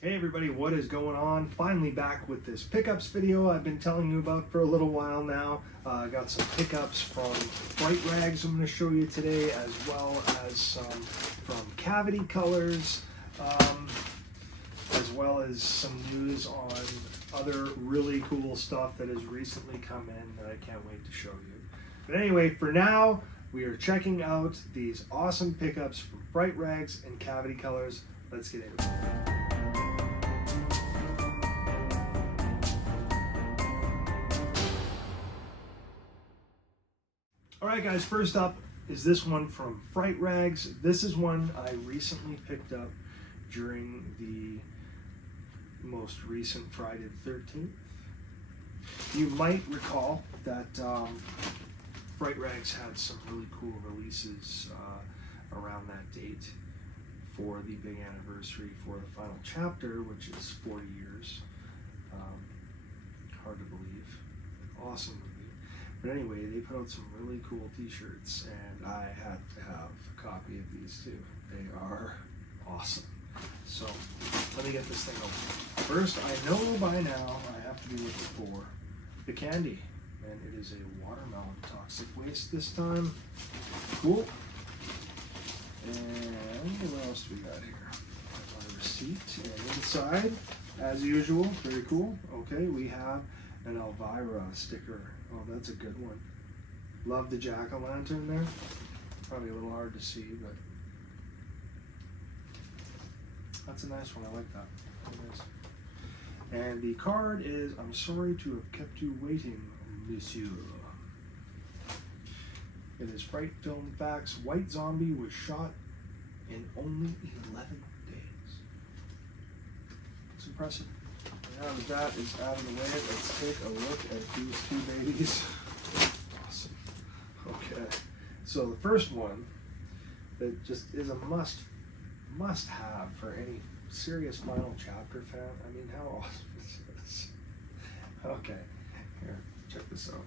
Hey everybody, what is going on? Finally back with this pickups video I've been telling you about for a little while now. I got some pickups from Fright Rags I'm going to show you today, as well as some from Cavity Colors, as well as some news on other really cool stuff that has recently come in that I can't wait to show you. But anyway, for now, we are checking out these awesome pickups from Fright Rags and Cavity Colors. Let's get into it. Alright guys, first up is this one from Fright Rags. This is one I recently picked up during the most recent Friday the 13th. You might recall that Fright Rags had some really cool releases around that date for the big anniversary for the final chapter, which is 40 years. Hard to believe. Awesome movie. But anyway, they put out some really cool t-shirts, and I had to have a copy of these too. They are awesome. So let me get this thing open. First, I know by now I have to be looking for the candy, and it is a watermelon toxic waste this time. Cool. And what else do we got here? My receipt, and inside, as usual, very cool. Okay, we have an Elvira sticker. Oh, that's a good one. Love the jack-o'-lantern there. Probably a little hard to see, but that's a nice one. I like that. It is. And the card is, "I'm sorry to have kept you waiting, monsieur." It is Fright Film Facts. White Zombie was shot in only 11 days. It's impressive. Now that that is out of the way, let's take a look at these two babies. Awesome. Okay, so the first one that just is a must have for any serious final chapter fan. I mean, how awesome is this? Okay, here, check this out.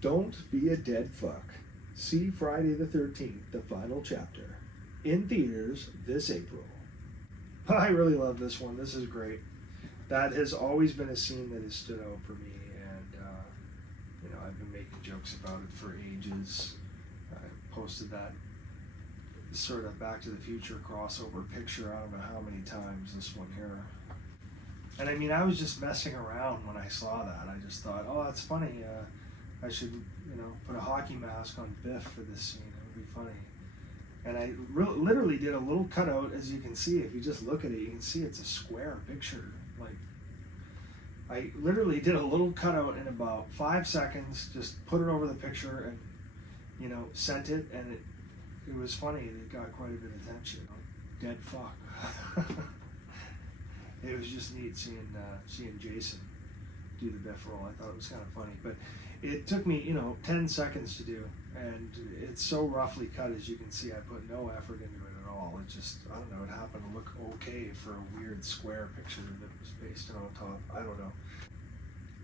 Don't be a dead fuck. See Friday the 13th, the final chapter. In theaters this April. I really love this one. This is great. That has always been a scene that has stood out for me, and you know, I've been making jokes about it for ages. I posted that sort of Back to the Future crossover picture, I don't know how many times, this one here. And I mean, I was just messing around when I saw that. I just thought, oh, that's funny. I should, you know, put a hockey mask on Biff for this scene. It would be funny. And I literally did a little cutout, as you can see. If you just look at it, you can see it's a square picture. Like, I literally did a little cutout in about 5 seconds, just put it over the picture and, you know, sent it, and it was funny. It got quite a bit of attention. Dead fuck. It was just neat seeing Jason do the Biff roll. I thought it was kind of funny, but it took me, you know, 10 seconds to do, and it's so roughly cut, as you can see. I put no effort into it at all. It just, I don't know, it happened to look okay for a weird square picture that was pasted on top. I don't know.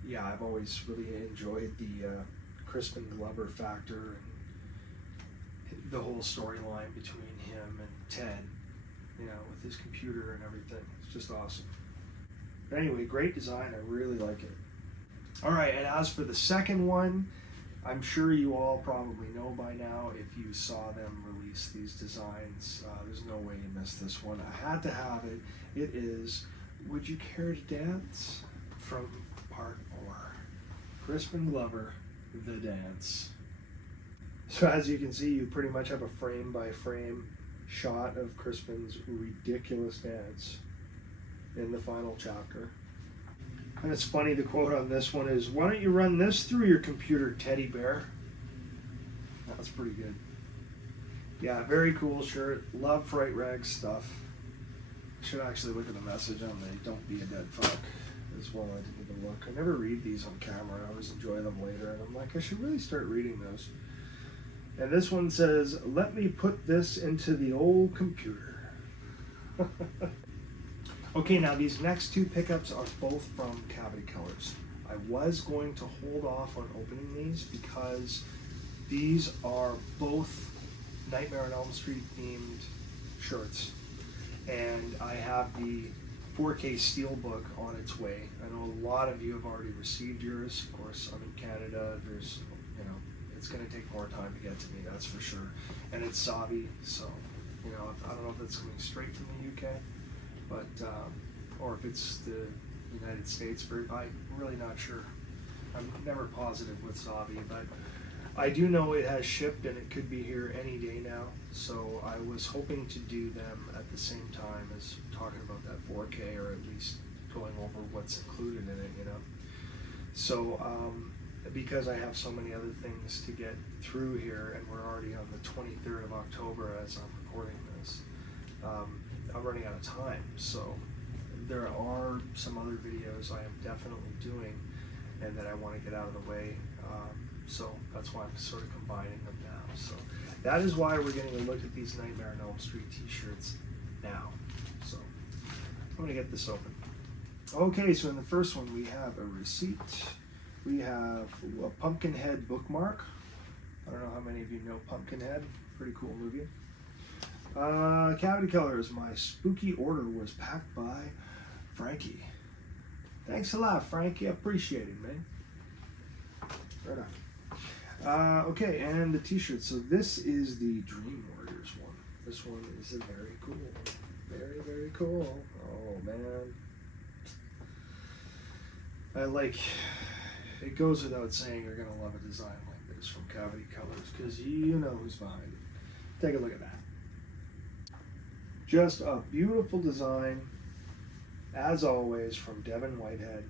Yeah, I've always really enjoyed the Crispin Glover factor and the whole storyline between him and Ted, you know, with his computer and everything. It's just awesome. But anyway, great design. I really like it. All right, and as for the second one, I'm sure you all probably know by now if you saw them release these designs. There's no way you missed this one. I had to have it. It is Would You Care to Dance? From Part 4. Crispin Glover, The Dance. So as you can see, you pretty much have a frame-by-frame shot of Crispin's ridiculous dance in the final chapter. And it's funny, the quote on this one is, "Why don't you run this through your computer, teddy bear?" That's pretty good. Yeah, very cool shirt. Love Fright Rags stuff. Should actually look at the message on the "Don't be a dead fuck" as well. I didn't even look. I never read these on camera. I always enjoy them later, and I'm like, I should really start reading those. And this one says, "Let me put this into the old computer." Okay, now these next two pickups are both from Cavity Colors. I was going to hold off on opening these because these are both Nightmare on Elm Street themed shirts, and I have the 4K Steelbook on its way. I know a lot of you have already received yours. Of course, I'm in Canada. There's, you know, it's going to take more time to get to me, that's for sure. And it's Sabi, so, you know, I don't know if it's coming straight from the UK, but or if it's the United States. I'm really not sure. I'm never positive with Sabi, but I do know it has shipped and it could be here any day now. So I was hoping to do them at the same time as talking about that 4K, or at least going over what's included in it, you know. So because I have so many other things to get through here, and we're already on the 23rd of October as I'm recording this, I'm running out of time. So there are some other videos I am definitely doing and that I want to get out of the way. So that's why I'm sort of combining them now. So that is why we're getting a look at these Nightmare on Elm Street t-shirts now. So I'm going to get this open. Okay, so in the first one we have a receipt. We have a Pumpkinhead bookmark. I don't know how many of you know Pumpkinhead. Pretty cool movie. Cavity Colors. My spooky order was packed by Frankie. Thanks a lot, Frankie. I appreciate it, man. Right on. Okay, and the t-shirt. So this is the Dream Warriors one. This one is a very cool. Very, very cool. Oh, man. It goes without saying you're going to love a design like this from Cavity Colors, because you know who's behind it. Take a look at that. Just a beautiful design, as always, from Devon Whitehead.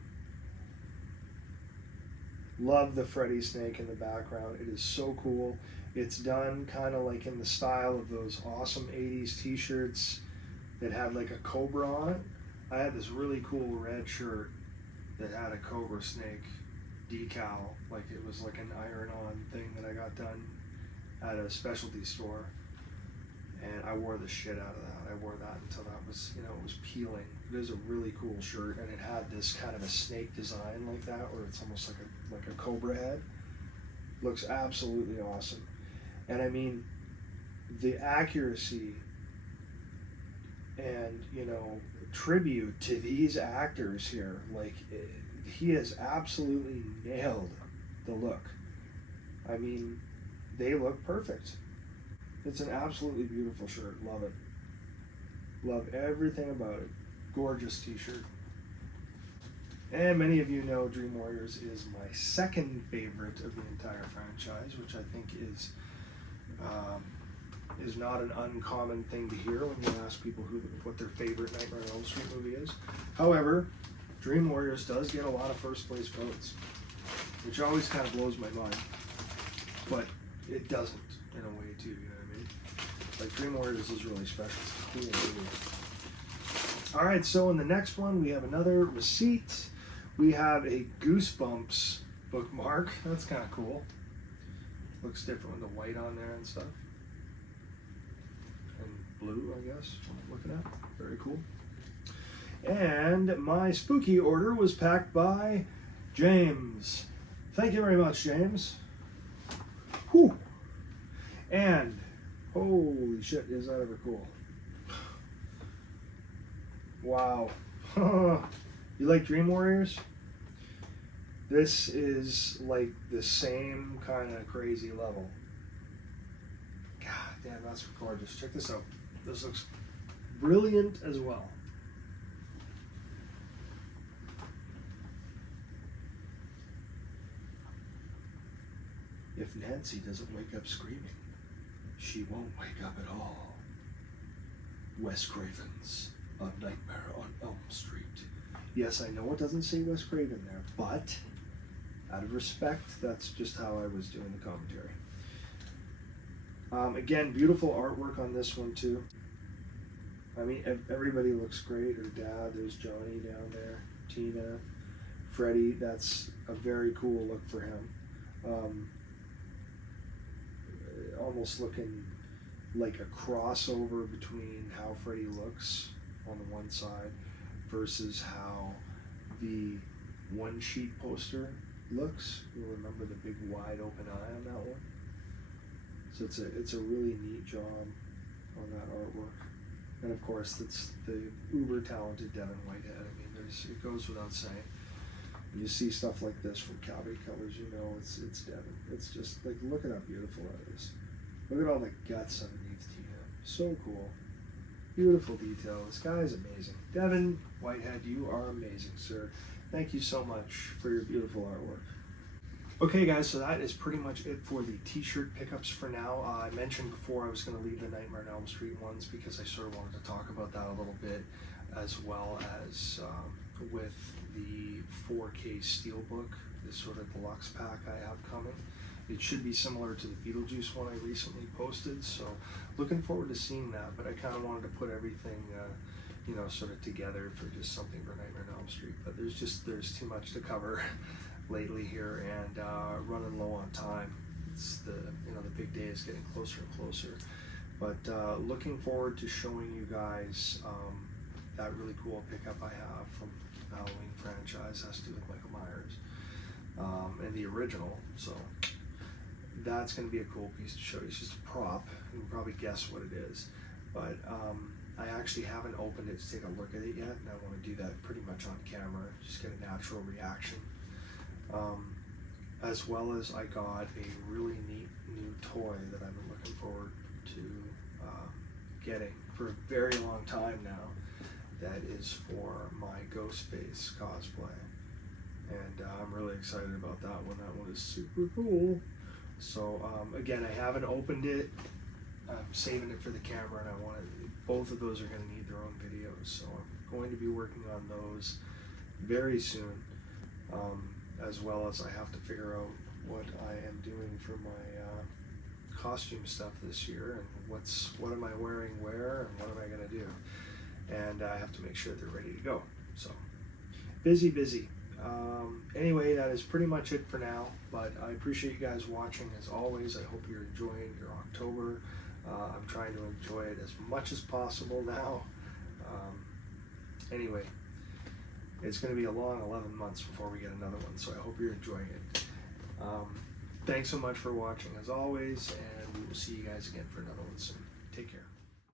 Love the Freddy snake in the background. It is so cool. It's done kind of like in the style of those awesome 80s t-shirts that had like a cobra on it. I had this really cool red shirt that had a cobra snake decal, like it was like an iron-on thing that I got done at a specialty store, and I wore the shit out of that. I wore that until that was, you know, it was peeling. It is a really cool shirt, and it had this kind of a snake design like that, where it's almost like a cobra head. Looks absolutely awesome. And I mean, the accuracy and, you know, tribute to these actors here, like, he has absolutely nailed the look. I mean, they look perfect. It's an absolutely beautiful shirt. Love it. Love everything about it. Gorgeous t-shirt. And many of you know Dream Warriors is my second favorite of the entire franchise, which I think is not an uncommon thing to hear when you ask people what their favorite Nightmare on Elm Street movie is. However, Dream Warriors does get a lot of first place votes, which always kind of blows my mind, but it doesn't in a way too, you know what I mean? Like, Dream Warriors is really special. It's a cool movie. All right, so in the next one, we have another receipt. We have a Goosebumps bookmark. That's kind of cool. Looks different with the white on there and stuff. And blue, I guess, I'm looking at. Very cool. And my spooky order was packed by James. Thank you very much, James. Whew. And holy shit, is that ever cool. Wow. You like Dream Warriors? This is like the same kind of crazy level. God damn, that's gorgeous. Check this out. This looks brilliant as well. If Nancy doesn't wake up screaming, she won't wake up at all. Wes Craven's A Nightmare on Elm Street. Yes, I know it doesn't say Wes Craven there, but out of respect, that's just how I was doing the commentary. Again, beautiful artwork on this one too. I mean, everybody looks great. Her dad, there's Johnny down there, Tina, Freddy. That's a very cool look for him. Almost looking like a crossover between how Freddy looks on the one side versus how the one sheet poster looks. You'll remember the big wide open eye on that one. So it's a really neat job on that artwork. And of course, it's the uber talented Devon Whitehead. I mean, it goes without saying. You see stuff like this from Cavity Colors, you know it's Devon. It's just like, look at how beautiful that is. Look at all the guts underneath TM. So cool. Beautiful detail. This guy is amazing. Devon Whitehead, you are amazing, sir. Thank you so much for your beautiful artwork. Okay guys, so that is pretty much it for the t-shirt pickups for now. I mentioned before I was going to leave the Nightmare on Elm Street ones because I sort of wanted to talk about that a little bit, as well as with the 4K Steelbook, this sort of deluxe pack I have coming. It should be similar to the Beetlejuice one I recently posted, so looking forward to seeing that, but I kind of wanted to put everything you know, sort of together for just something for Nightmare on Elm Street, but there's too much to cover lately here, and running low on time. It's the big day is getting closer and closer, but looking forward to showing you guys that really cool pickup I have from Halloween franchise. Has to do with Michael Myers and the original, so that's going to be a cool piece to show you. It's just a prop. You can probably guess what it is, but I actually haven't opened it to take a look at it yet, and I want to do that pretty much on camera, just get a natural reaction. As well as I got a really neat new toy that I've been looking forward to getting for a very long time now. That is for my Ghostface cosplay, and I'm really excited about that one. That one is super cool. So again, I haven't opened it. I'm saving it for the camera, and I want to. Both of those are going to need their own videos, so I'm going to be working on those very soon. As well as I have to figure out what I am doing for my costume stuff this year, and what am I wearing where, and what am I going to do, and I have to make sure they're ready to go. So busy. Anyway, that is pretty much it for now, but I appreciate you guys watching as always. I hope you're enjoying your October. I'm trying to enjoy it as much as possible now. Anyway, it's going to be a long 11 months before we get another one, so I hope you're enjoying it. Thanks so much for watching as always, and we will see you guys again for another one soon. Take care.